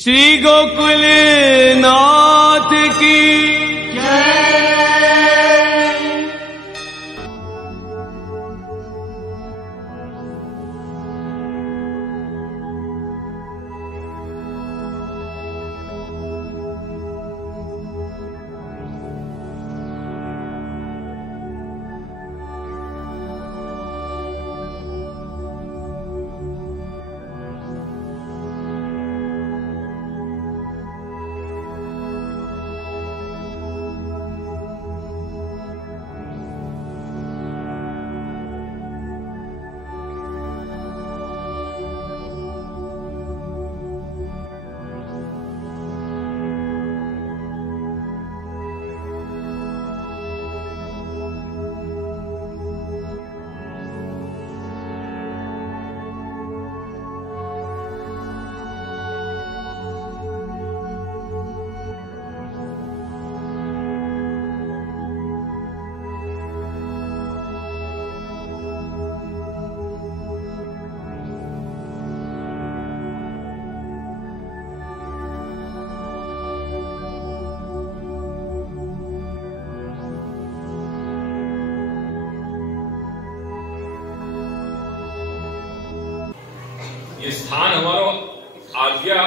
श्री गोकुल नाथ की जय। ये स्थान हमारा आज्ञा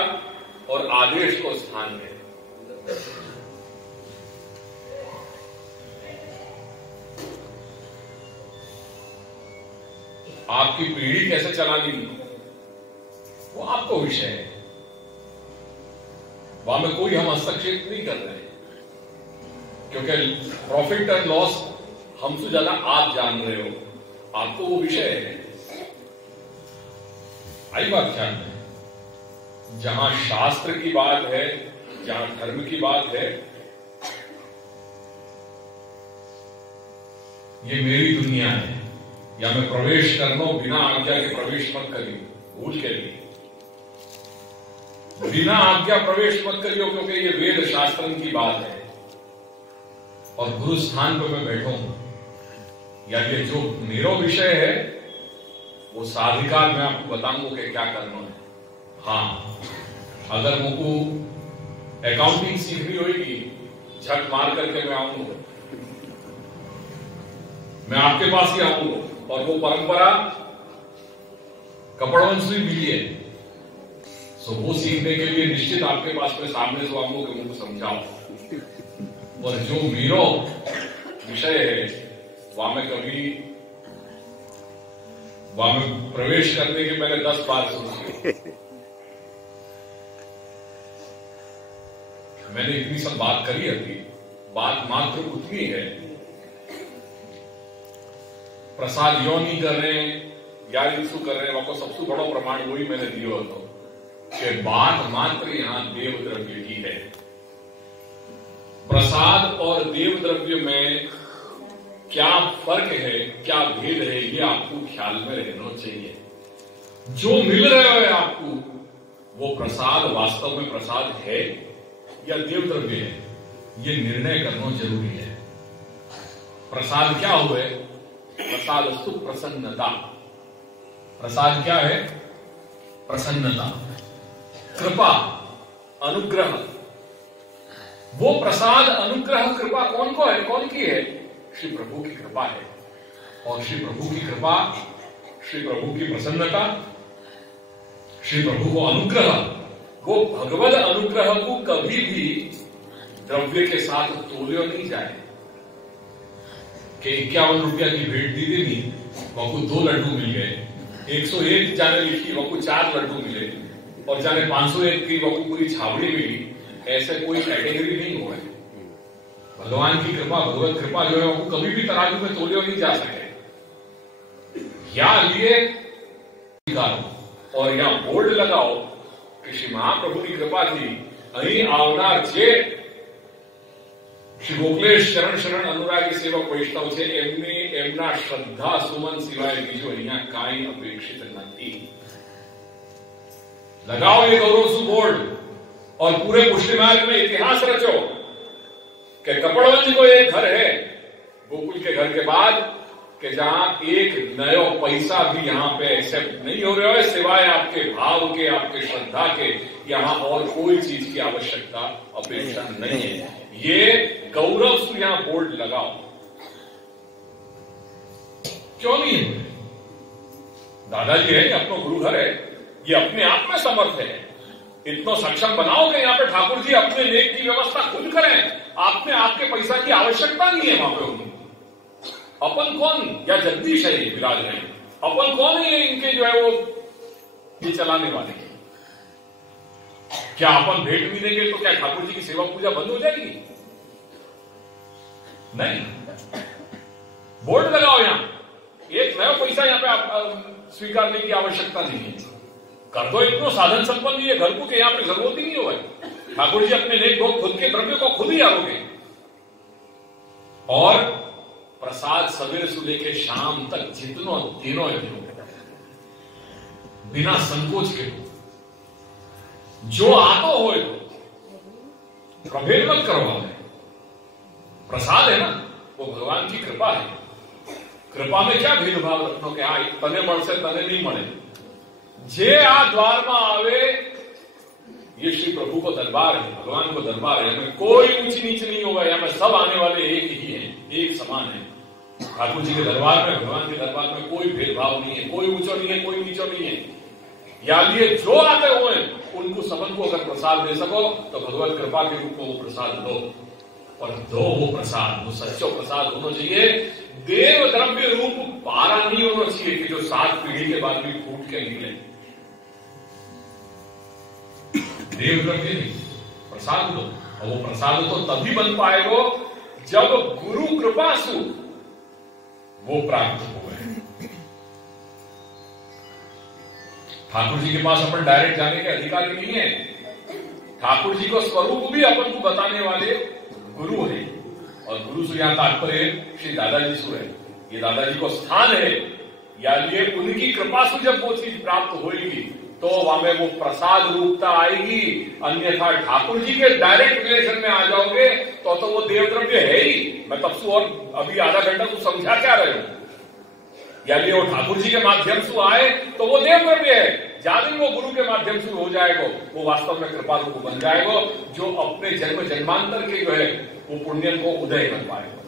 और आदेश को स्थान है। आपकी पीढ़ी कैसे चलानी वो आपको विषय है, वहां में कोई हम हस्तक्षेप नहीं कर रहे हैं, क्योंकि प्रॉफिट एंड लॉस हमसे ज्यादा आप जान रहे हो, आपको वो विषय है। आई बात ध्यान में, जहां शास्त्र की बात है, जहां धर्म की बात है, ये मेरी दुनिया है, या मैं प्रवेश कर लो बिना आज्ञा के प्रवेश मत करियो, भूल के लिए बिना आज्ञा प्रवेश मत करियो, क्योंकि ये वेद शास्त्र की बात है। और गुरु स्थान पर मैं बैठा हूं, या ये जो मेरा विषय है वो साधिकार मैं आपको बताऊंगा कि क्या करना है। हाँ, अगर मुझको अकाउंटिंग सीखनी होगी, झट मार करके मैं आऊंगा, मैं आपके पास ही आऊंगा। और वो परंपरा कपड़वंश भी मिली है, सो वो सीखने के लिए निश्चित आपके पास में सामने से आऊंगा कि मुझको समझाओ। और जो मेरा विषय है वहां में प्रवेश करने के मैंने 10 बार सोची, मैंने इतनी सब बात करी अभी, बात मात्र उतनी है, प्रसाद यो नहीं कर रहे या यीशु कर रहे हैं, वहां को सबसे बड़ा प्रमाण वही मैंने दिया हो कि बात मात्र यहां देव द्रव्य की है। प्रसाद और देव द्रव्य में क्या फर्क है, क्या भेद है, ये आपको ख्याल में रहना चाहिए। जो मिल रहा है आपको वो प्रसाद वास्तव में प्रसाद है या देव द्रव्य है, ये निर्णय करना जरूरी है। प्रसाद क्या हुआ है? प्रसाद अस्तु प्रसन्नता। प्रसाद क्या है? प्रसन्नता, कृपा, अनुग्रह। वो प्रसाद, अनुग्रह, कृपा कौन को है, कौन की है? श्री प्रभु की कृपा है। और श्री प्रभु की कृपा, श्री प्रभु की प्रसन्नता, श्री प्रभु को अनुग्रह, वो भगवद अनुग्रह को कभी भी द्रव्य के साथ तोलियो नहीं जाए कि 51 रुपया की भेंट दी देनी, वह को 2 लड्डू मिल गए, 101 जाने लिखी, वह को 4 लड्डू मिले, और जाने 501 की वह को पूरी छावड़ी मिली। ऐसे कोई कैटेगरी नहीं हुआ है। भगवान की कृपा, भगवत कृपा जो है वो कभी भी तराजू में तोलियो नहीं जा सके। या लिए और यहां बोर्ड लगाओ कि श्री महाप्रभु की कृपा थी, અહીં આવનાર જે શ્રી ગોકલેશ ચરણ શરણ અનુરાગી સેવક વૈષ્ણવ છે એમના શ્રદ્ધા સુમન સિવાય બીજો અહીંયા કાંઈ અપેક્ષિત નથી। लगाओ ये गौरव बोर्ड और पूरे पुष्टि मार्ग में इतिहास रचो कि कपड़वंज को एक घर है गोकुल के घर के बाद कि जहां एक नया पैसा भी यहां पे एक्सेप्ट नहीं हो रहा है, सिवाय आपके भाव के, आपके श्रद्धा के, यहां और कोई चीज की आवश्यकता अपेक्षा नहीं है। ये गौरव से यहां बोर्ड लगाओ। क्यों नहीं है? दादाजी है, अपना गुरुघर है, ये अपने आप में समर्थ है। इतना सक्षम बनाओ कि यहाँ पे ठाकुर जी अपने लेख की व्यवस्था खुद करें। आपने आपके पैसा की आवश्यकता नहीं है वहां पे उनको। अपन कौन, या जगदीश है ये विराज रहे, अपन कौन है ये इनके जो है वो ये चलाने वाले? क्या अपन भेंट भी देंगे तो क्या ठाकुर जी की सेवा पूजा बंद हो जाएगी? नहीं। बोर्ड लगाओ यहां, एक नया पैसा यहां पे आप स्वीकारने की आवश्यकता नहीं है। कर दो इतना साधन संपन्न ये घर को कि यहां पे जरूरत ही नहीं हो। ठाकुर जी अपने नेक भोग खुद के द्रव्य को खुद ही आरोगे। और प्रसाद सवेरे से लेकर शाम तक जितनों दिनों बिना संकोच के जो आतो हो प्रभेद मत करो। प्रसाद है ना, वो भगवान की कृपा है। कृपा में क्या भेदभाव रखो कि हाँ तने मळशे तने नहीं मळे। जे आ द्वार में आवे ये श्री प्रभु को दरबार है, भगवान को दरबार है। हमें कोई ऊंच नीच नहीं होगा, हमें सब आने वाले एक ही हैं, एक समान है। ठाकुर जी के दरबार में, भगवान के दरबार में कोई भेदभाव नहीं है, कोई ऊंचो नहीं है, कोई नीचो नहीं है। या लिए जो आते हुए उनको सबन को अगर प्रसाद दे सको तो भगवत कृपा के रूप में वो प्रसाद दो। और दो वो प्रसाद, वो सच्चो प्रसाद होना चाहिए। देव द्रव्य रूप पारा नहीं होना चाहिए कि जो 7 पीढ़ी के बाद भी फूट के निकले। देव द्रव्य नहीं, प्रसाद दो। और वो प्रसाद तो तभी बन पाएगा जब गुरु कृपा सु वो प्राप्त हो गए। ठाकुर जी के पास अपन डायरेक्ट जाने के अधिकारी नहीं है। ठाकुर जी को स्वरूप भी अपन को बताने वाले गुरु है। और गुरु से यहां तात्पर्य श्री दादाजी से है। ये दादाजी को स्थान है, या ये उनकी कृपा से जब वो चीज प्राप्त होगी तो वहां में वो प्रसाद रूपता आएगी। अन्यथा ठाकुर जी के डायरेक्ट रिलेशन में आ जाओगे तो वो देव द्रव्य है ही। मैं तब से और अभी आधा घंटा तो समझा क्या रहे हो? यानी वो ठाकुर जी के माध्यम से आए तो वो देव द्रव्य है। जब वो गुरु के माध्यम से हो जाएगा वो वास्तव में कृपा रूप बन जाएगा, जो अपने जन्म जन्मांतर के जो है वो पुण्य को उदय कर पाएगा।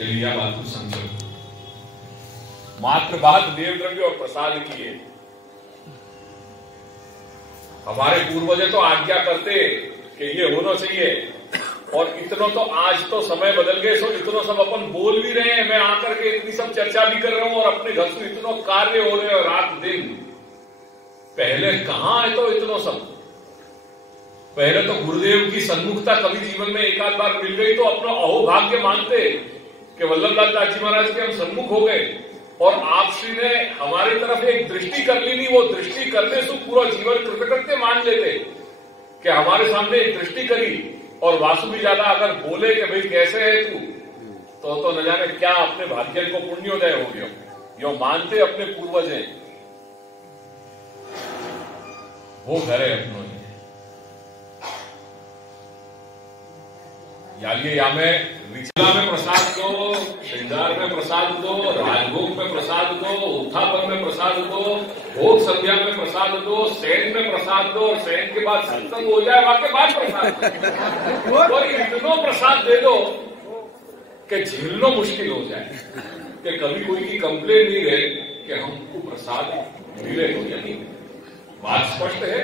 यह बात को समझो। मात्र बात देव द्रव्य और प्रसाद की है। हमारे पूर्वज तो आज्ञा करते कि ये होना चाहिए, और इतना तो आज तो समय बदल गए, सो इतना सब अपन बोल भी रहे हैं। मैं आकर के इतनी सब चर्चा भी कर रहा हूं और अपने घर से इतना कार्य हो रहे हैं रात दिन। पहले कहां है तो इतना सब? पहले तो गुरुदेव की सन्मुखता कभी जीवन में एक आध बार मिल गई तो अपना अहोभाग्य मानते कि वल्लभदास दास जी महाराज के हम सन्मुख हो गए। और आप श्री ने हमारी तरफ एक दृष्टि कर ली। नहीं, वो दृष्टि करने से पूरा जीवन कृतकृत्य मान लेते कि हमारे सामने एक दृष्टि करी। और वासु भी ज्यादा अगर बोले कि भाई कैसे है तू, तो न जाने क्या अपने भाग्य को पुण्योदय हो गया। यो मानते अपने पूर्वज हैं, वो घर है अपनों। या में विचला में प्रसाद दो, श्रृंगार में प्रसाद दो, राजभोग में प्रसाद दो, उत्थापन में प्रसाद दो, भोग संध्या में प्रसाद दो, शयन में प्रसाद दो, और शयन के बाद सत्संग हो जाए वहां के बाद प्रसाद दो। और इतना प्रसाद दे दो कि झेलना मुश्किल हो जाए, कि कभी कोई की कंप्लेन नहीं रहे कि हमको प्रसाद मिले हो या नहीं। बात स्पष्ट है।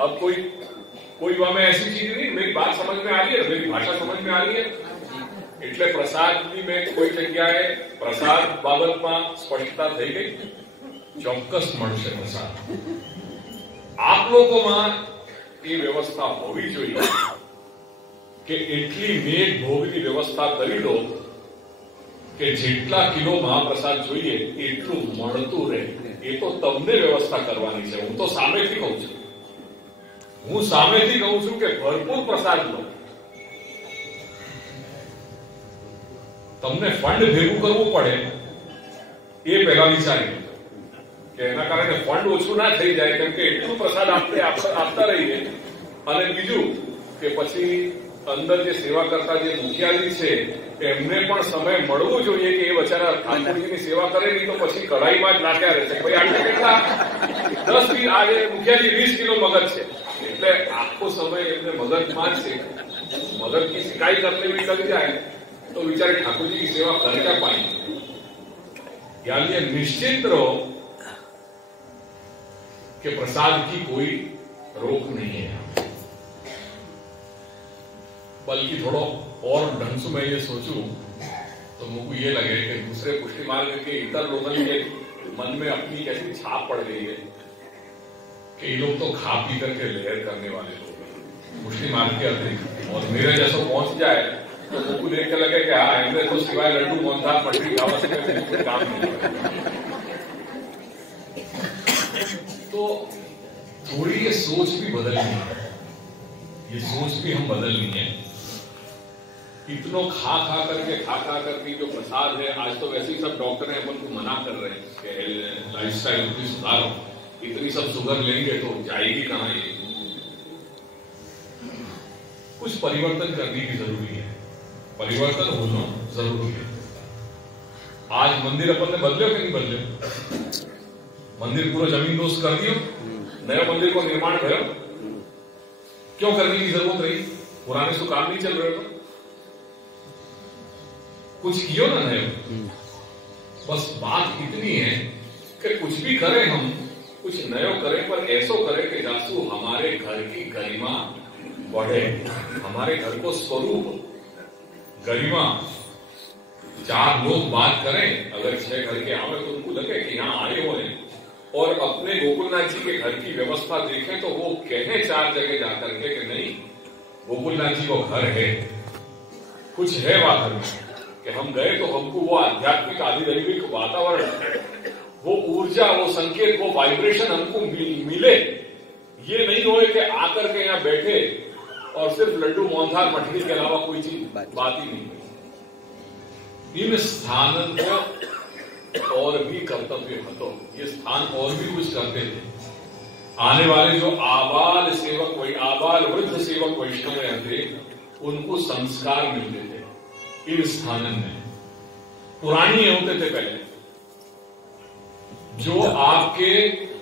अब कोई वहां में ऐसी चीज नहीं। मेरी बात समझ में आ रही है, मेरी भाषा समझ में आ रही है। એટલે પ્રસાદની મેં કોઈ જગ્યાએ પ્રસાદ બાબતમાં સ્પષ્ટતા થઈ ગઈ? ચોક્કસ મળશે પ્રસાદ। આપ લોકોમાં એ વ્યવસ્થા હોવી જોઈએ કે એટલી મેઘ ભોગની વ્યવસ્થા કરી દો કે જેટલા કિલો મહાપ્રસાદ જોઈએ એટલું મળતું રહે। એ તો તમને વ્યવસ્થા કરવાની છે। હું તો સામેથી કહું છું, કે ભરપૂર પ્રસાદ લો। તમને ફંડ ભેગું કરવું પડે એ પહેલા વિચારી કે એના કારણે ફંડ ઓછું ના થઈ જાય, કેમ કે એટલું પ્રસાદ આપણે આપતા રહીએ। અને બીજું કે પછી અંદર જે સેવા કરતા જે મુખિયાજી છે એમને પણ સમય મળવો જોઈએ કે એ બચારા ઠાકોરજીની સેવા કરે નહીં તો પછી કઢાઈમાં જ નાખ્યા રહેશે. ભાઈ આટલે કેટલા 10 કિલો આજે મુખિયાજી 20 કિલો મગજ છે એટલે આખો સમય એમને મગજમાં જ છે. मदद की सिकाई करने में लग जाए तो बेचारे ठाकुर जी की सेवा कर क्या पाएंगे. यानी निश्चित रहो कि प्रसाद की कोई रोक नहीं है, बल्कि थोड़ा और ढंग से मैं ये सोचूं तो मुझको ये लगे कि दूसरे पुष्टि मार्ग के इतर लोगों के मन में अपनी कैसी छाप पड़ गई है कि ये लोग तो खा पी करके लहर करने वाले लोग पुष्टि मार्ग के अतिरिक्त, और मेरे जैसा पहुंच जाए तो मुझको देख के लगे कि हाँ इनमें तो सिवाय लड्डू मोहनदास पटरी खावा से कोई काम नहीं. तो थोड़ी ये सोच भी बदलनी है, ये सोच भी हम बदलनी है. इतनों खा करके जो प्रसाद है, आज तो वैसे ही सब डॉक्टर हैं अपन को मना कर रहे हैं कि लाइफस्टाइल उतनी सुधारो, इतनी सब शुगर लेंगे तो जाएगी कहाँ ये. कुछ परिवर्तन करने की जरूरी है, परिवर्तन होना जरूरी है. आज मंदिर अपन ने बदले कि नहीं बदले? मंदिर पूरा जमीन दोस्त कर दियो, नया मंदिर को निर्माण करो. क्यों करने की जरूरत रही? पुराने से काम नहीं चल रहे तो कुछ कियो ना नए. बस बात इतनी है कि कुछ भी करें हम, कुछ नयो करें पर ऐसो करें कि जासू हमारे घर की गरिमा बढ़े, हमारे घर को स्वरूप गरिमा. 4 लोग बात करें, अगर 6 घर के आवे तो उनको लगे कि यहाँ आए हुए हैं, और अपने गोकुलनाथ जी के घर की व्यवस्था देखें तो वो कहें 4 जगह जाकर के कि नहीं गोकुलनाथ जी को घर है, कुछ है वहां घर में, कि हम गए तो हमको वो आध्यात्मिक आधिदैविक वातावरण, वो ऊर्जा, वो संकेत, वो वाइब्रेशन हमको मिले. ये नहीं होए कि आकर के यहाँ बैठे और सिर्फ लड्डू मोहनथाल मठरी के अलावा कोई चीज बात ही नहीं. इन स्थान को और भी कर्तव्य हतो, ये स्थान और भी कुछ करते थे. आने वाले जो आबाल सेवक आबाल वृद्ध सेवक वैष्णव थे उनको संस्कार मिलते थे इन स्थान में. पुरानी होते थे पहले जो आपके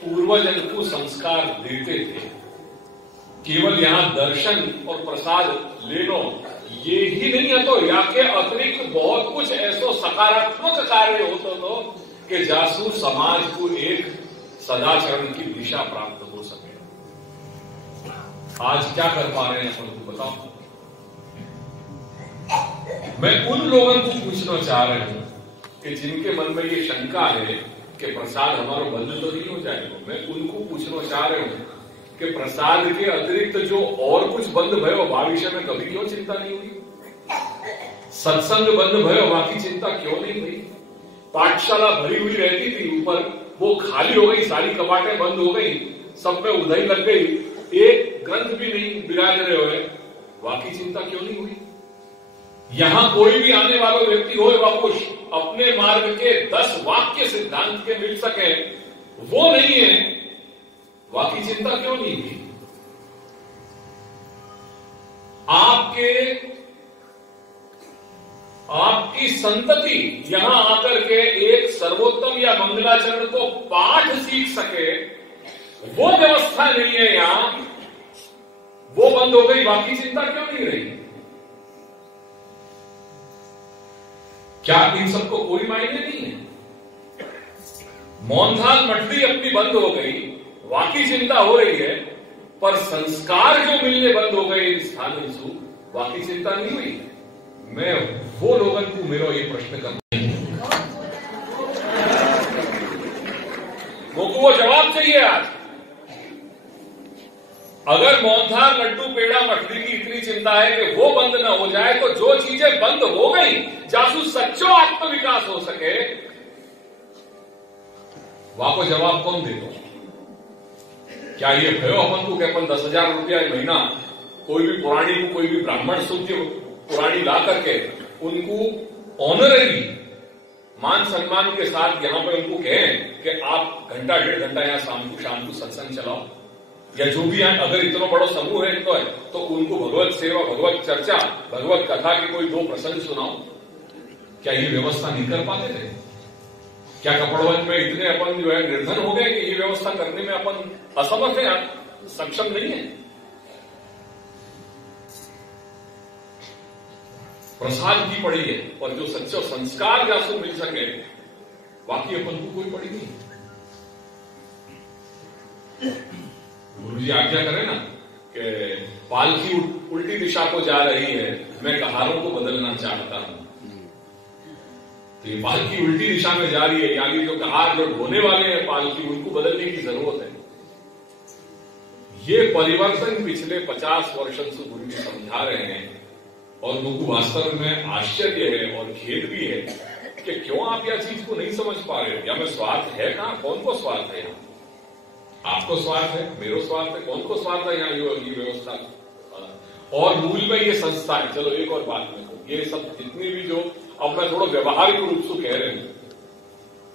पूर्वजन को संस्कार देते थे. केवल यहां दर्शन और प्रसाद ले लो ये ही नहीं है, तो या के अतिरिक्त बहुत कुछ ऐसा सकारात्मक कार्य होता तो कि जासू समाज को एक सदाचरण की दिशा प्राप्त हो सके. आज क्या कर पा रहे हैं अपन को बताओ. मैं उन लोगों को पूछना चाह रहा हूं कि जिनके मन में ये शंका है कि प्रसाद हमारा बंद तो नहीं हो जाएगा. मैं उनको पूछना चाह रहा हूं कि प्रसाद के अतिरिक्त जो और कुछ बंद भयो भविष्य में कभी क्यों चिंता नहीं हुई? सत्संग बंद भयो बाकी चिंता क्यों नहीं हुई? पाठशाला भरी हुई रहती थी, ऊपर वो खाली हो गई, सारी कपाटें बंद हो गई, सब में उधई लग गई, एक ग्रंथ भी नहीं विराज रहे हुए, बाकी चिंता क्यों नहीं हुई? यहां कोई भी आने वाला व्यक्ति हो वापुष अपने मार्ग के 10 वाक्य सिद्धांत के मिल सके, वो नहीं है, बाकी चिंता क्यों नहीं हुई? आपकी संतति यहां आकर के एक सर्वोत्तम या मंगलाचरण को पाठ सीख सके, वो व्यवस्था नहीं है यहां, वो बंद हो गई, बाकी चिंता क्यों नहीं रही? क्या इन सबको कोई मायने नहीं है? मोहनथाल मठरी अपनी बंद हो गई, बाकी चिंता हो रही है, पर संस्कार जो मिलने बंद हो गए इन स्थानों से, बाकी चिंता नहीं हुई. मैं वो लोगों को मेरा ये प्रश्न करना है, मुझको वो जवाब चाहिए आज. अगर मोहनथाल लड्डू पेड़ा मठरी की इतनी चिंता है कि वो बंद न हो जाए, तो जो चीजें बंद हो गई जासू सच्चो आत्मविकास हो सके, वहां को जवाब कौन देगा? क्या ये भयो अपन को कि अपन 10,000 रुपया महीना कोई भी पुरानी को, कोई भी ब्राह्मण सूची पुरानी ला करके उनको ऑनररी मान सम्मान के साथ यहां पर उनको कहें कि आप 1.5 घंटा यहाँ शाम को सत्संग चलाओ, या जो भी है, अगर इतना बड़ा समूह है तो उनको भगवत सेवा, भगवत चर्चा, भगवत कथा के कोई 2 प्रसंग सुनाओ। क्या ये व्यवस्था नहीं कर पाते थे? क्या कपड़वंज में इतने अपन जो है निर्धन हो गए कि ये व्यवस्था करने में अपन असमर्थ है, सक्षम नहीं है? प्रसाद की पड़ी है, और जो सच्चे संस्कार जासु मिल सके, बाकी अपन को कोई पड़ी नहीं। गुरु जी आज्ञा करें ना कि पालकी उल्टी दिशा को जा रही है, मैं कहारों को बदलना चाहता हूं। तो ये पालकी उल्टी दिशा में जा रही है, यानी जो कहार जो ढोने वाले हैं पालकी, उनको बदलने की जरूरत है। ये परिवर्तन पिछले 50 वर्षों से गुरु जी समझा रहे हैं, और मुझको वास्तव में आश्चर्य है और खेद भी है कि क्यों आप यह चीज को नहीं समझ पा रहे हो। या में स्वार्थ है कहां? कौन को स्वार्थ है यहाँ? आपको स्वार्थ है, मेरे स्वार्थ है, कौन को स्वार्थ है यहाँ ये व्यवस्था? और मूल में ये संस्था है। चलो एक और बात में, ये सब जितनी भी जो अब मैं थोड़ा व्यवहारिक रूप से कह रहे हूं,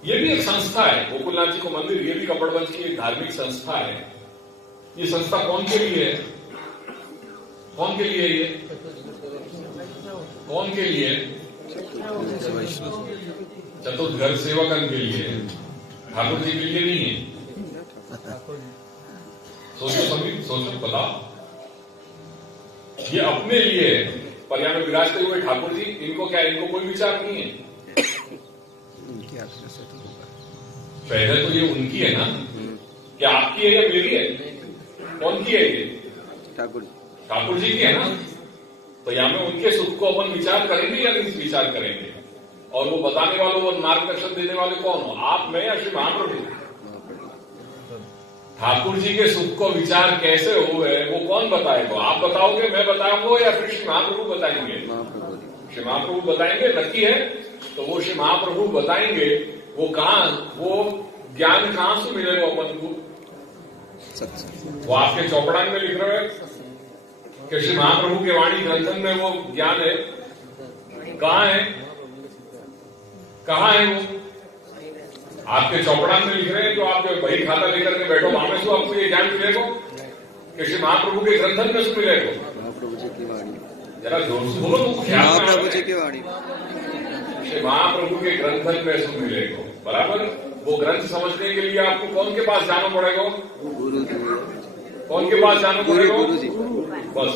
ये भी एक संस्था है। गोकुलनाथ जी को मंदिर, ये भी कपड़वंज की एक धार्मिक संस्था है। ये संस्था कौन के लिए है? कौन के लिए? ये कौन के लिए? चतुर्थ घर सेवकन के लिए, ठाकुर जी के लिए नहीं है। सोचो बताओ, ये अपने लिए है। पर यहां में विराजते हुए ठाकुर जी, इनको क्या, इनको कोई विचार नहीं है? पहले तो ये उनकी है ना, क्या आपकी है या मेरी है? कौन की है ये? ठाकुर जी की है ना। तो यहां में उनके सुख को अपन विचार करेंगे या नहीं विचार करेंगे? और वो बताने वालों और मार्गदर्शन देने वाले कौन हो? आप, मैं या श्री महाप्रभु? ठाकुर जी के सुख को विचार कैसे हुए वो कौन बताएगा? आप बताओगे, मैं बताऊंगा, या फिर श्री महाप्रभु बताएंगे? श्री महाप्रभु बताएंगे। नक्की है तो वो श्री महाप्रभु बताएंगे। वो कहां, वो ज्ञान कहां से मिलेगा अपन को? वो आपके चौपड़ान में लिख रहे हैं कि श्री महाप्रभु के वाणी ग्रंथन में वो ज्ञान है। कहां है? कहां है वो? आपके चौपड़ान में लिख रहे हैं, जो आप जो बही खाता लेकर के बैठो, वहां में से आपको ये ज्ञान मिलेगा कि श्री महाप्रभु के ग्रंथन में से मिलेगा। महाप्रभु जी की वाणी, जरा जोर से बोलो तो ख्याल। महाप्रभु जी की वाणी, श्री महाप्रभु के ग्रंथन में से मिलेगा। बराबर। वो ग्रंथ समझने के लिए आपको कौन के पास जाना पड़ेगा? गुरु जी। कौन के पास जाना पड़ेगा? गुरु जी। बस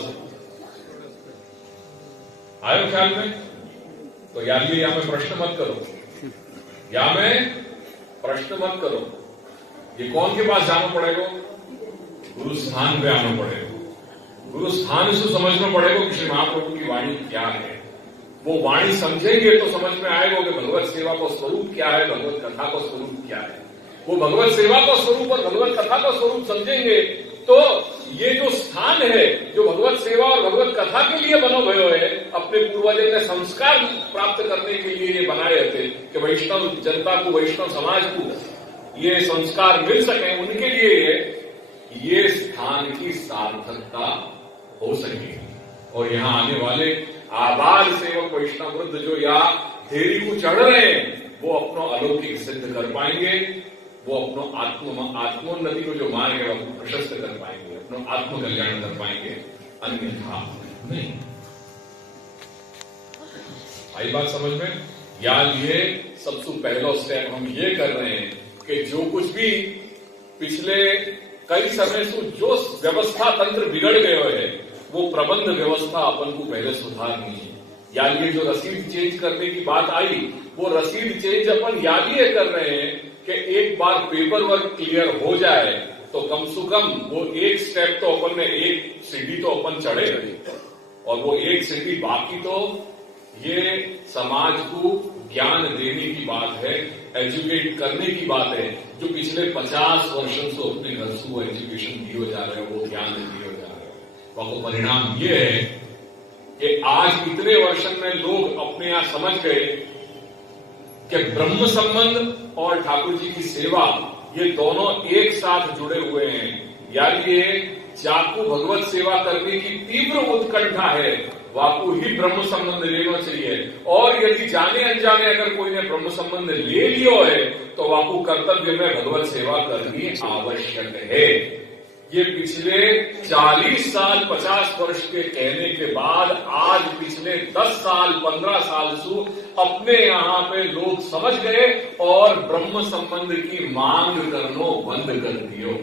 आयो ख्याल में? तो यार ये यहां में प्रश्न मत करो, यहां में प्रश्न मत करो। ये कौन के पास जाना पड़ेगा? गुरु स्थान पे आना पड़ेगा। गुरु स्थान से समझना पड़ेगा कि श्री महाप्रभु की वाणी क्या है। वो वाणी समझेंगे तो समझ में आएगा कि भगवत सेवा का स्वरूप क्या है, भगवत कथा का स्वरूप क्या है। वो भगवत सेवा का स्वरूप और भगवत कथा का स्वरूप समझेंगे तो ये जो स्थान है, जो भगवत सेवा और भगवत कथा के लिए बनो भयो है, अपने पूर्वजों ने संस्कार प्राप्त करने के लिए ये बनाए थे कि वैष्णव जनता को, वैष्णव समाज को ये संस्कार मिल सके, उनके लिए ये स्थान की सार्थकता हो सके। और यहाँ आने वाले आबाल सेवक वैष्णव वृद्ध जो या देरी को चढ़ रहे हैं, वो अपना अलौकिक सिद्ध कर पाएंगे। वो अपना आत्मोन्नति को जो मार्ग है वो प्रशस्त कर पाएंगे, अपना आत्म कल्याण कर पाएंगे, अन्यथा नहीं। आई बात समझ में? या ये सबसे पहला स्टेप हम ये कर रहे हैं कि जो कुछ भी पिछले कई समय से जो व्यवस्था तंत्र बिगड़ गए है, वो प्रबंध व्यवस्था अपन को पहले सुधारनी है। या ये जो रसीद चेंज करने की बात आई, वो रसीद चेंज अपन याद ही कर रहे हैं कि एक बार पेपर वर्क क्लियर हो जाए तो कम से कम वो एक स्टेप तो अपन ने, एक सीढ़ी तो अपन चढ़े, और वो एक सीढ़ी बाकी तो ये समाज को ज्ञान देने की बात है, एजुकेट करने की बात है। जो पिछले 50 वर्षों से अपने घर से वो एजुकेशन दिए जा रहे हैं, वो ज्ञान दिए जा रहे हैं, वह परिणाम ये है कि आज इतने वर्षों में लोग अपने यहां समझ गए कि ब्रह्म संबंध और ठाकुर जी की सेवा ये दोनों एक साथ जुड़े हुए हैं। यानी ये जाकू भगवत सेवा करने की तीव्र उत्कंठा है, वाकू ही ब्रह्म संबंध लेना चाहिए। और यदि जाने अनजाने अगर कोई ने ब्रह्म संबंध ले लियो है तो वाकू कर्तव्य में भगवत सेवा करनी आवश्यक है। ये पिछले 40 साल 50 वर्ष के कहने के बाद आज पिछले 10 साल 15 साल से अपने यहां पे लोग समझ गए और ब्रह्म संबंध की मांग करनो बंद कर दियो।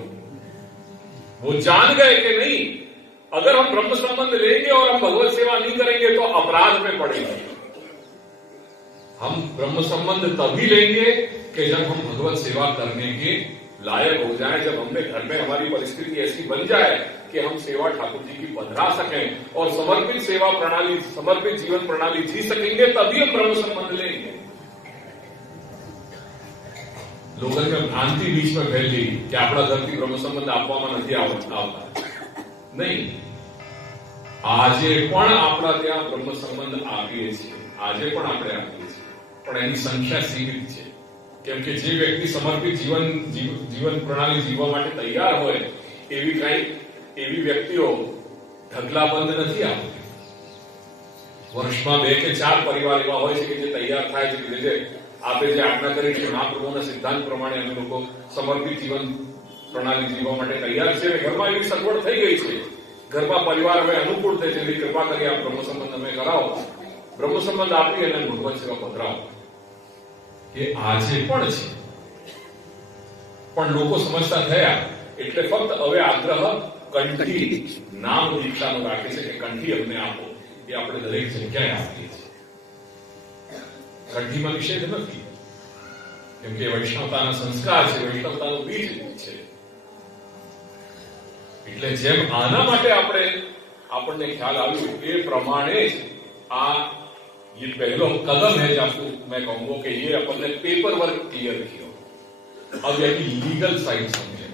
वो जान गए कि नहीं, अगर हम ब्रह्म संबंध लेंगे और हम भगवत सेवा नहीं करेंगे तो अपराध में पड़ेंगे। हम ब्रह्म संबंध तभी लेंगे कि जब हम भगवत सेवा करने के लायक हो जाए, जब हमने घर में हमारी परिस्थिति ऐसी बन जाए कि हम सेवा ठाकुर जी की बंधरा सकें और समर्पित सेवा प्रणाली, समर्पित जीवन प्रणाली जी सकेंगे, तभी हम ब्रह्म संबंध लेंगे। लोगों में भ्रांति बीच में फैल गई कि आपड़ा धरती ब्रह्म संबंध आपवामां નથી આવતા। नहीं, આજે પણ આપણા ત્યાં બ્રહ્મ સંબંધ આપીએ છીએ, આજે પણ આપણે આપીએ છીએ, પણ એની સંખ્યા સીમિત છે। કેમ કે જે વ્યક્તિ સમર્પિત જીવન પ્રણાલી જીવવા માટે તૈયાર હોય એવી વ્યક્તિઓ ઢગલાબંધ નથી આવતી। વર્ષમાં 2 કે 4 પરિવાર એવા હોય છે કે જે તૈયાર થાય છે કે જે આપે જે આજ્ઞા કરી છે મહાપ્રભુના સિદ્ધાંત પ્રમાણે અમે લોકો સમર્પિત જીવન પ્રણાલી જીવવા માટે તૈયાર છે। ઘરમાં એવી સગવડ થઈ ગઈ છે, ઘરમાં પરિવાર હવે અનુકૂળ થાય છે, એવી કૃપા કરી આ બ્રહ્મ સંબંધ અમે કરાવો, બ્રહ્મ સંબંધ આપી અને ભગવત સેવા પધરાવો। એ આજે પણ છે, પણ લોકો સમજતા થયા એટલે ફક્ત હવે આગ્રહ કંઠી નામ દીક્ષાનો રાખે છે કે કંઠી અમને આપો, એ આપણે દરેક જગ્યાએ આપીએ છીએ। કંઠીમાં નિષેધ નથી, કેમ કે વૈષ્ણવતાના સંસ્કાર છે, વૈષ્ણવતાનું બીજ છે। એટલે જેમ આના માટે આપણને ખ્યાલ આવ્યું એ પ્રમાણે જ આ ये पहला कदम है आपको मैं कहूंगा कि ये अपन ने पेपर वर्क क्लियर किया। अब यदि लीगल साइड समझे,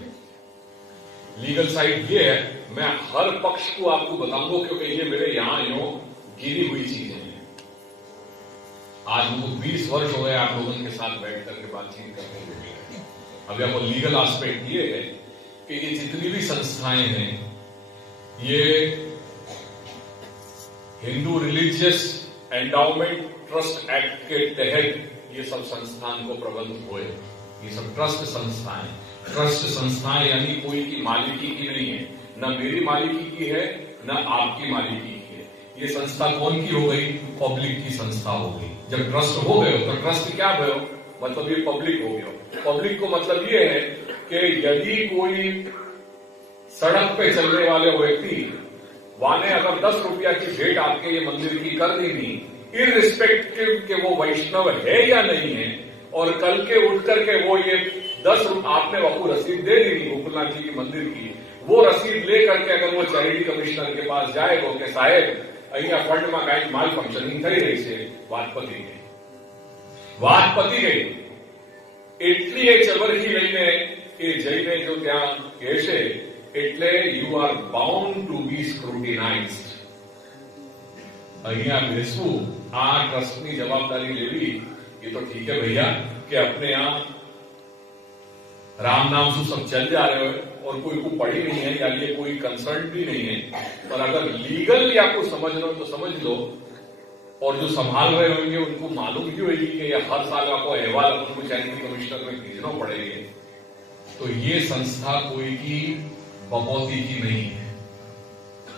लीगल साइड ये है, मैं हर पक्ष को आपको बताऊंगा क्योंकि ये मेरे यहां गिरी हुई चीजें हैं। आज मुझको 20 वर्ष हो गए आप लोगों के साथ बैठ करके बातचीत करने के लिए। अब यहाँ पर लीगल एस्पेक्ट ये है कि ये जितनी भी संस्थाएं हैं ये Hindu religious endowment trust act के तहत ये सब संस्थान को प्रबंध हुए। ये सब ट्रस्ट संस्थाएं, ट्रस्ट संस्थाएं यानी कोई की मालिकी की नहीं है, न मेरी मालिकी की है न आपकी मालिकी की है। ये संस्था कौन की हो गई? पब्लिक की संस्था हो गई। जब ट्रस्ट हो गए तो ट्रस्ट क्या भयो? मतलब ये पब्लिक हो गया। पब्लिक को मतलब ये है कि यदि कोई सड़क पे चलने वाले व्यक्ति वाने अगर 10 रुपया की भेंट आपके ये मंदिर की कर देनी, इररिस्पेक्टिव के वो वैष्णव है या नहीं है, और कल के उठ करके वो ये 10 आपने वकू रसीद दे दी गोकुलनाथ जी की मंदिर की, वो रसीद ले करके अगर वो चैरिटी कमिश्नर के पास जाएगा कि साहेब અહીંયા ફંડમાં કાંઈક માલ ફંક્શનિંગ થઈ રહી છે, વાત પતી ગઈ। એટલી એ ચબરકી લઈને એ જઈને જો ત્યાં કહેશે એટલે you are bound to be scrutinized। અહીંયા બેસવું, આ ટ્રસ્ટની જવાબદારી લેવી, ये तो ठीक है भैया कि अपने यहाँ राम नाम से सब चल जा रहे हो और कोई को पड़ी नहीं है या ये कोई कंसर्न भी नहीं है, पर अगर लीगली आपको समझना हो तो समझ लो, और जो संभाल रहे होंगे उनको मालूम भी होगी कि ये हर साल आपको अहवाल अपने चैरिटी कमिश्नर में भेजना पड़ेगा। तो ये संस्था कोई की बपौती की नहीं है,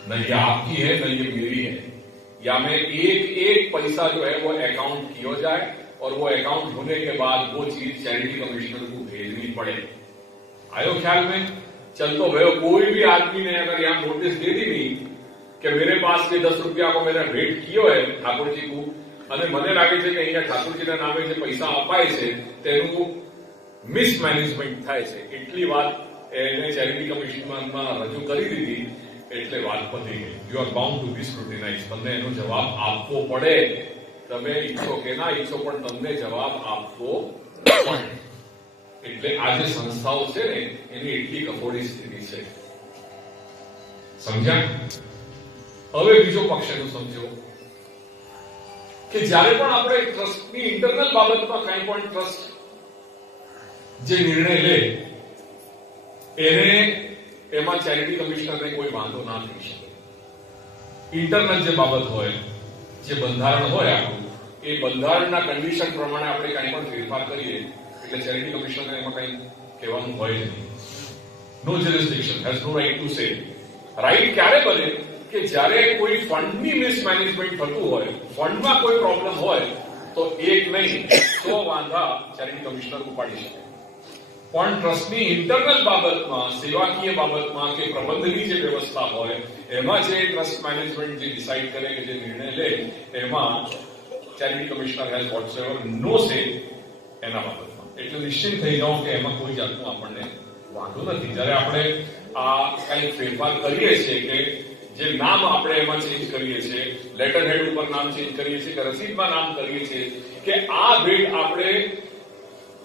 न ये आपकी है न ये मेरी है। या में एक पैसा जो है वो अकाउंट किया जाए और वो अकाउंट होने के बाद वो चीज चैरिटी कमिश्नर को भेजनी पड़े। आयो ख्याल में? चल तो भयो कोई भी आदमी ने अगर यहाँ नोटिस दे दी नहीं कि मेरे पास ये 10 रुपया को मैंने भेंट कियो है ठाकुर जी को, અને મને લાગે છે કે અહીંયા ઠાકોરજીના નામે જે પૈસા અપાય છે તેનું મિસમેનેજમેન્ટ થાય છે, એટલી વાત એને ચેરિટી કમિશનમાં રજૂ કરી દીધી એટલે વાત પતી ગઈ। યુ આર બાઉન્ડ ટુ બી સ્ક્રુટિનાઇઝ। તમને એનો જવાબ આપવો પડે, તમે ઈચ્છો કે ના ઈચ્છો પણ તમને જવાબ આપવો પડે। એટલે આ જે સંસ્થાઓ છે ને એની એટલી કફોડી સ્થિતિ છે, સમજ્યા? હવે બીજો પક્ષ એનું સમજો કે જ્યારે પણ આપણે ટ્રસ્ટની ઇન્ટરનલ બાબતમાં કંઈ પણ ટ્રસ્ટ જે નિર્ણય લે એને એમાં ચેરિટી કમિશનરને કોઈ વાંધો ના થઈ શકે। ઇન્ટરનલ જે બાબત હોય, જે બંધારણ હોય આપણું, એ બંધારણના કન્ડિશન પ્રમાણે આપણે કંઈ પણ ફેરફાર કરીએ એટલે ચેરિટી કમિશનરને એમાં કંઈ કહેવાનું હોય જ નહીં। No jurisdiction, has no right to say. Right ક્યારે બને કે જ્યારે કોઈ ફંડની મિસમેનેજમેન્ટ થતું હોય, ફંડમાં કોઈ પ્રોબ્લેમ હોય તો એક નહીં 100 વાંધા ચેરિટી કમિશનર ઉપાડી શકે. પણ ટ્રસ્ટની ઇન્ટરનલ બાબતમાં, સેવાકીય બાબતમાં કે પ્રબંધની જે વ્યવસ્થા હોય એમાં જે ટ્રસ્ટ મેનેજમેન્ટ જે ડિસાઇડ કરે કે જે નિર્ણય લે એમાં ચેરિટી કમિશનર હેઝ વોટસએવર નો સે એના બાબતમાં. એટલે નિશ્ચિત થઈ જાઓ કે એમાં કોઈ જાતનું આપણને વાંધો નથી. જ્યારે આપણે આ કંઈક ફેરફાર કરીએ છીએ કે જે નામ આપણે એમાં ચેન્જ કરીએ છીએ, લેટર હેડ ઉપર નામ ચેન્જ કરીએ છીએ કે રસીદમાં નામ કરીએ છીએ કે આ ભેટ આપણે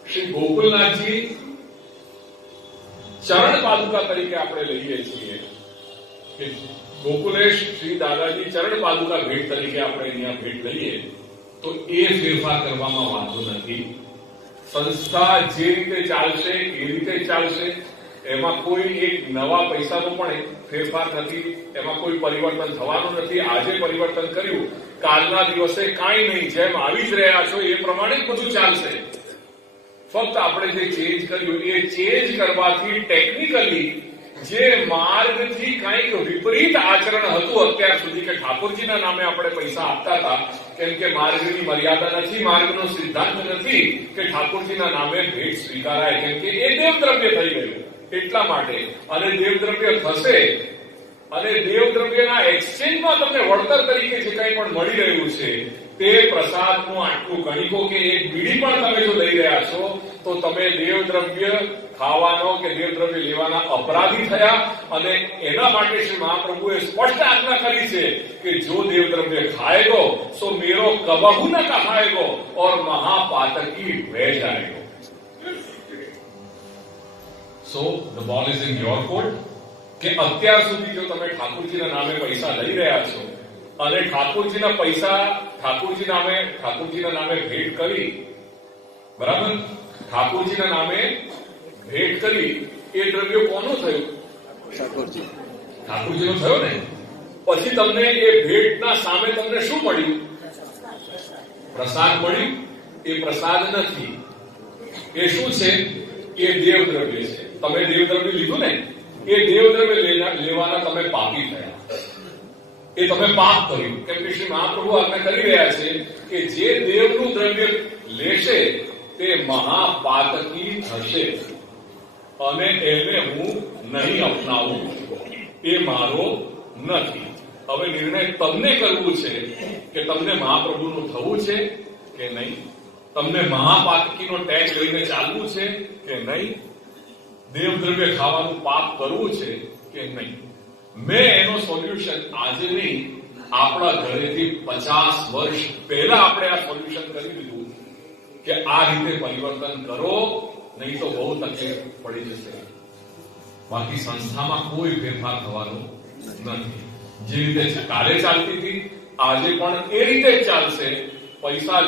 શ્રી ગોકુલનાથજી ચરણ પાદુકા તરીકે આપણે લઈએ છીએ કે ગોકુલેશ શ્રી દાદાજી ચરણ પાદુકા ભેટ તરીકે આપણે અહીંયા ભેટ લઈએ તો એ ફેરફાર કરવામાં વાંધો નથી. સંસ્થા જે રીતે ચાલશે એ રીતે ચાલશે. એમાં કોઈ એક નવા પૈસાનો પણ ફેરફાર નથી, એમાં કોઈ પરિવર્તન થવાનું નથી. આજે પરિવર્તન કર્યું, કાલના દિવસે કાંઈ નહીં, જેમ આવી જ રહ્યા છો એ પ્રમાણે જ બધું ચાલશે. ફક્ત આપણે જે ચેન્જ કર્યું એ ચેન્જ કરવાથી ટેકનિકલી જે માર્ગથી કંઈક વિપરીત આચરણ હતું અત્યાર સુધી કે ઠાકોરજીના નામે આપણે પૈસા આપતા હતા, કેમ કે માર્ગની મર્યાદા નથી, માર્ગનો સિદ્ધાંત નથી કે ઠાકોરજીના નામે ભેટ સ્વીકારાય, કેમ કે એ દેવદ્રવ્ય થઈ ગયું એટલા માટે. અને દેવદ્રવ્ય થશે અને દેવદ્રવ્યના એક્સચેન્જમાં તમને વળતર તરીકે જે કંઈ પણ મળી રહ્યું છે તે પ્રસાદનું આટલું કણિકો કે એક બીડી પણ તમે જો લઈ રહ્યા છો તો તમે દેવદ્રવ્ય ખાવાનો કે દેવદ્રવ્ય લેવાના અપરાધી થયા. અને એના માટે શ્રી મહાપ્રભુએ સ્પષ્ટ આજ્ઞા કરી છે કે જો દેવદ્રવ્ય ખાएगो સો મેરો કબહુ ન કહાएगो और महापातकी बह जाएगो. So the ball is in your court કે અત્યાર સુધી જો તમે ઠાકોરજીના નામે પૈસા લઈ રહ્યા છો અને ઠાકોરજીના પૈસા ઠાકોરજીના નામે ભેટ કરી, બરાબર, ઠાકોરજીના નામે ભેટ કરી, એ દ્રવ્ય કોનું થયું? ઠાકોરજીનો થયો ને. પછી તમને એ ભેટના સામે તમને શું મળ્યું? પ્રસાદ મળ્યું. એ પ્રસાદ નથી, એ શું છે? એ દેવદ્રવ્ય છે. તમે દેવદ્રવ્ય લીધું ને, એ દેવદ્રવ્ય લેવાના તમે પાપી થયા, એ તમે પાપ કર્યું. કેમ કે શ્રી મહાપ્રભુ આજ્ઞા કરી રહ્યા છે કે જે દેવનું દ્રવ્ય લેશે તે મહાપાતકી થશે અને એને હું નહીં અપનાવું, એ મારો નથી. હવે નિર્ણય તમને કરવું છે કે તમને મહાપ્રભુનું થવું છે કે નહીં, તમને મહાપાતકીનો ટેગ લઈને ચાલવું છે કે નહીં, દેવદ્રવ્ય ખાવાનું પાપ કરવું છે કે નહીં. મેં એનો સોલ્યુશન આજે નહીં, આપણા ઘરેથી 50 વર્ષ પહેલા આપણે આ સોલ્યુશન કરી દીધું કે આ રીતે પરિવર્તન કરો, નહીં તો બહુ તકલીફ પડી જશે. બાકી સંસ્થામાં કોઈ ફેરફાર થવાનો નથી. જે રીતે કાલે ચાલતી હતી આજે પણ એ રીતે જ ચાલશે. પૈસા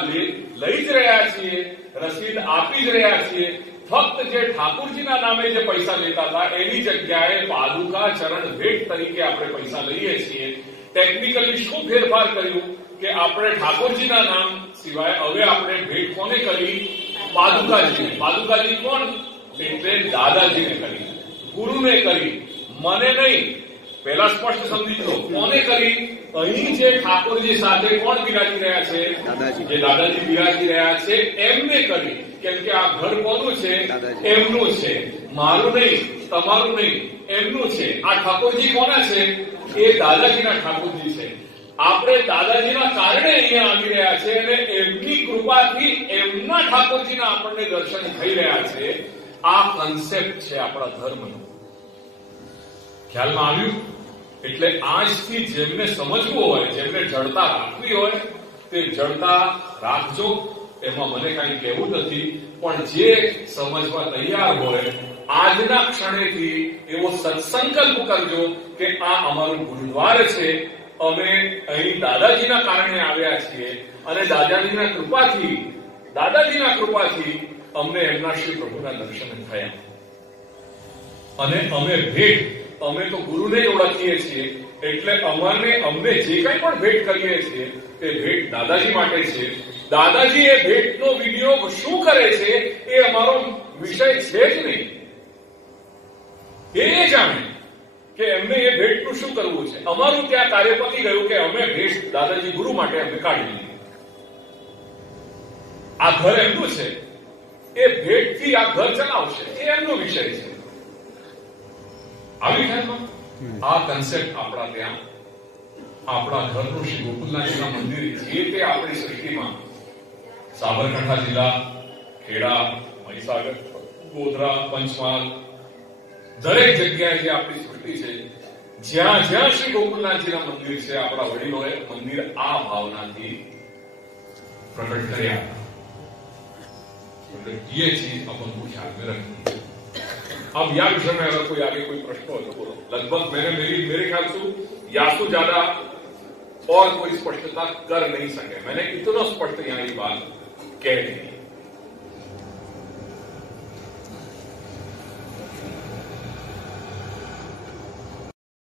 લઈ જ રહ્યા છીએ, રસીદ આપી જ રહ્યા છીએ. ફક્ત જે ઠાકોરજીના નામે જે પૈસા લેતા હતા એની જગ્યાએ પાદુકા ચરણ ભેટ તરીકે આપણે પૈસા લઈએ છીએ. ટેકનિકલી શું ફેરફાર કર્યું કે આપણે ઠાકોરજીના નામ સિવાય હવે આપણે ભેટ કોને કરી? પાદુકાજીને. પાદુકાજી કોણ? એટલે દાદાજીને કરી, ગુરુને કરી, મને નહીં. પહેલા સ્પષ્ટ સમજી લો, કોને કરી? અહીં જે ઠાકોરજી સાથે કોણ બિરાજી રહ્યા છે? જે દાદાજી બિરાજી રહ્યા છે એમને કરી. કેમ કે આ ઘર કોનું છે? એમનું છે, મારું નહીં, તમારું નહીં, એમનું છે. આ ઠાકોરજી કોના છે? એ દાદાજીના ઠાકોરજી છે. આપણે દાદાજીના કારણે અહીંયા આવી રહ્યા છે અને એમની કૃપાથી એમના ઠાકોરજીના આપણને દર્શન થઈ રહ્યા છે. આ કન્સેપ્ટ છે આપણા ધર્મનો. ખ્યાલમાં આવ્યું? એટલે આજથી જેમને સમજવું હોય, જેમને જડતા રાખવી હોય તે જડતા રાખજો, એમાં મને કઈ કહેવું નથી. પણ જે સમજવા તૈયાર હોય આજના ક્ષણેથી એવો સત્સંકલ્પ કરજો કે આ અમારું ગુરુદ્વાર છે, અમે અહીં દાદાજીના કારણે આવ્યા છીએ અને દાદાજીના કૃપાથી અમને એમના શ્રી પ્રભુના દર્શન થયા. અને અમે ભેટ, અમે તો ગુરુને જ ઓળખીએ છીએ એટલે અમને જે કંઈ પણ ભેટ કરીએ છીએ તે ભેટ દાદાજી માટે છે. દાદાજી એ ભેટનો વિનિયોગ શું કરે છે એ અમારો વિષય છે જ નહીં. એ જાણે કે એમને એ ભેટનું શું કરવું છે. અમારું ત્યાં કાર્ય પતી ગયું કે અમે ભેટ દાદાજી ગુરુ માટે અમે કાઢી લીધી. આ ઘર એમનું છે, એ ભેટથી આ ઘર ચલાવશે, એ એમનો વિષય છે. આવી ખ્યાલમાં આ કન્સેપ્ટ આપણા ત્યાં આપણા ઘરનું શ્રી ગોકુલનાથજીના મંદિર જે તે આપણી સૃષ્ટિમાં સાબરકાંઠા જિલ્લા, ખેડા, મહીસાગર, ગોધરા, પંચમહાલ દરેક જગ્યાએ જે આપણી સૃષ્ટિ છે, જ્યાં જ્યાં શ્રી ગોકુલનાથજીના મંદિર છે, આપણા વડીલોએ મંદિર આ ભાવનાથી प्रकट કર્યા. ये चीज अपन को ख्याल में रखनी है. अब या विषय में अगर कोई आगे कोई प्रश्न हो तो बोलो. लगभग मेरे ख्याल से यासु ज्यादा और कोई स्पष्टता कर नहीं सके. मैंने इतना स्पष्ट यहाँ ये बात कह दी.